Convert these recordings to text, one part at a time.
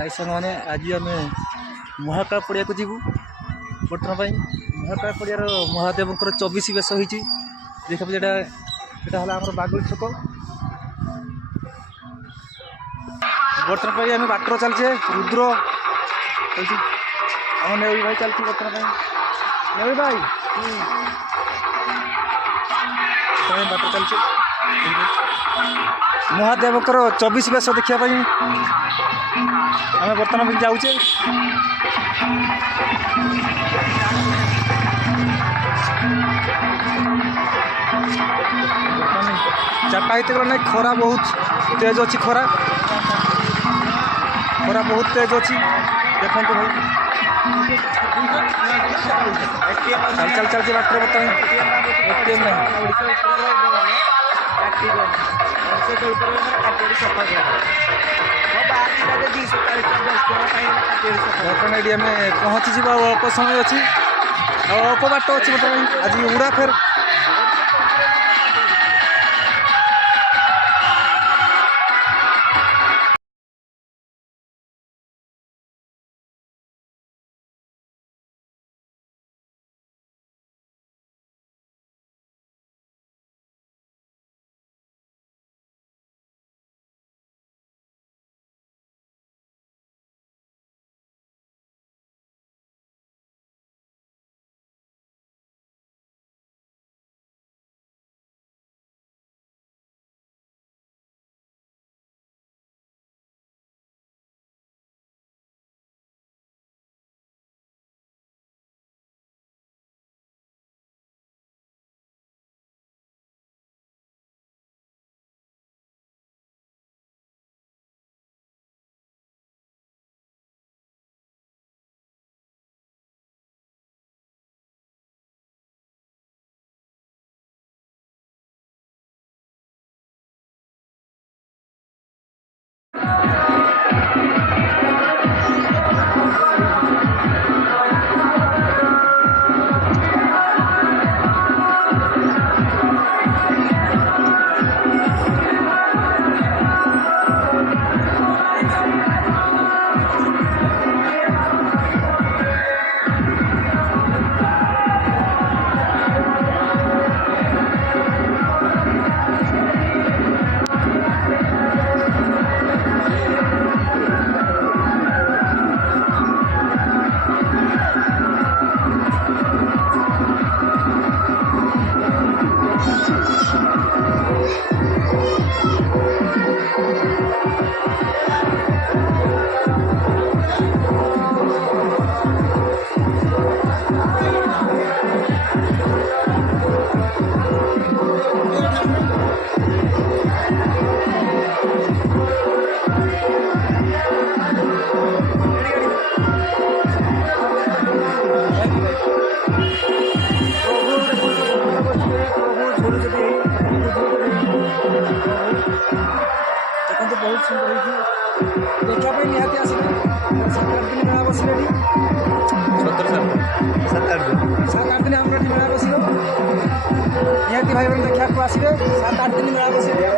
भाई सांग मैंने आज आम महाकाल पड़िया को जीवु बर्तमान महाकाल पड़ियार महादेव 24 बेश हो देखा जेटा है बागुल छक बर्तमान आम बाटर चलचे रुद्र आम नेवरी भाई चलती बर्तमान नेवरी भाई बाटर चलचे महादेव 24 बेश देखापी आम बर्तमान जाऊे चार्टा हित गला ना खरा बहुत तेज अच्छी खरा बहुत तेज अच्छी देखो भाई चल चल चलती बाटर बर्तमान बर्तमान ये पहुँची जा अल्प समय अच्छी अल्प बाट अच्छी बर्तमान आज उड़ा फेर बहुत सुंदर देखा निहाती आसले 7-8 दिन मेला बसले 7-8 दिन आम मेला बस निहाती भाई बहन देखा आसले 7-8 दिन मेला बसले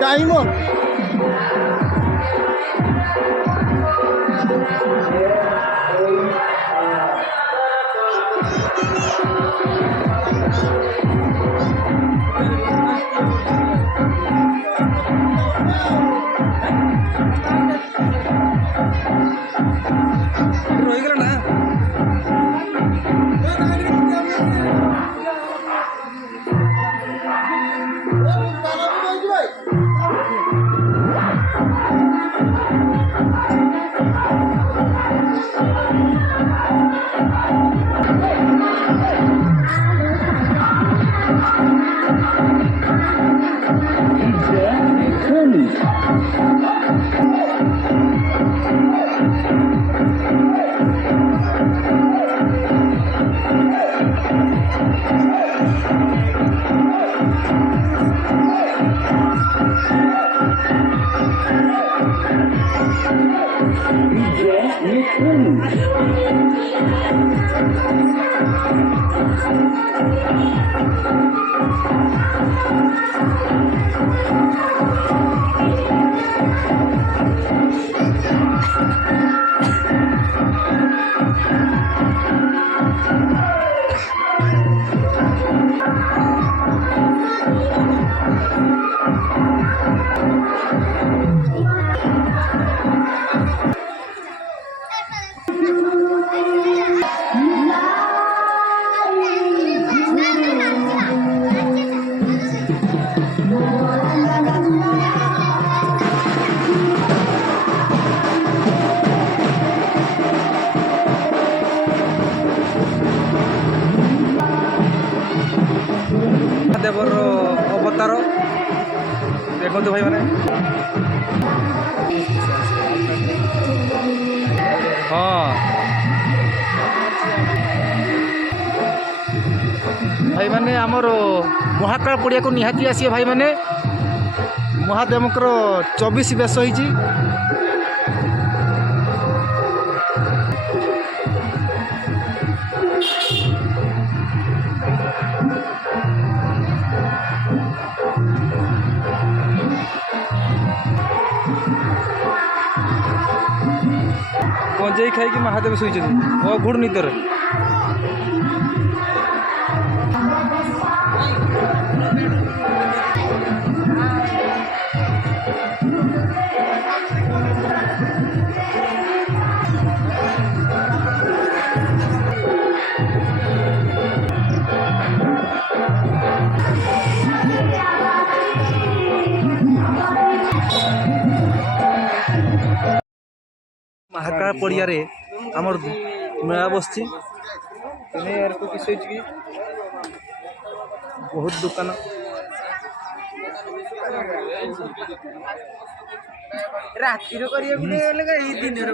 डायमंड ଦେବର ଅବତାର ଦେଖନ୍ତୁ ଭାଇମାନେ। ହଁ ଭାଇମାନେ ଆମର ମହାକାଳ ପଡ଼ିଆକୁ ନିହାତି ଆସିବେ ଭାଇମାନେ। ମହାଦେବଙ୍କର 24 ବେଶ ହେଇଛି। ଗଞ୍ଜେଇ ଖାଇକି ମହାଦେବ ଶୋଇଛନ୍ତି ଅଘୋଡ଼ ନିଦରେ। ମହାକାଳ ପଡ଼ିଆରେ ଆମର ମେଳା ବସିଛି। ବହୁତ ଦୋକାନ ରାତିରେ କରିବାକୁ ଦିନରେ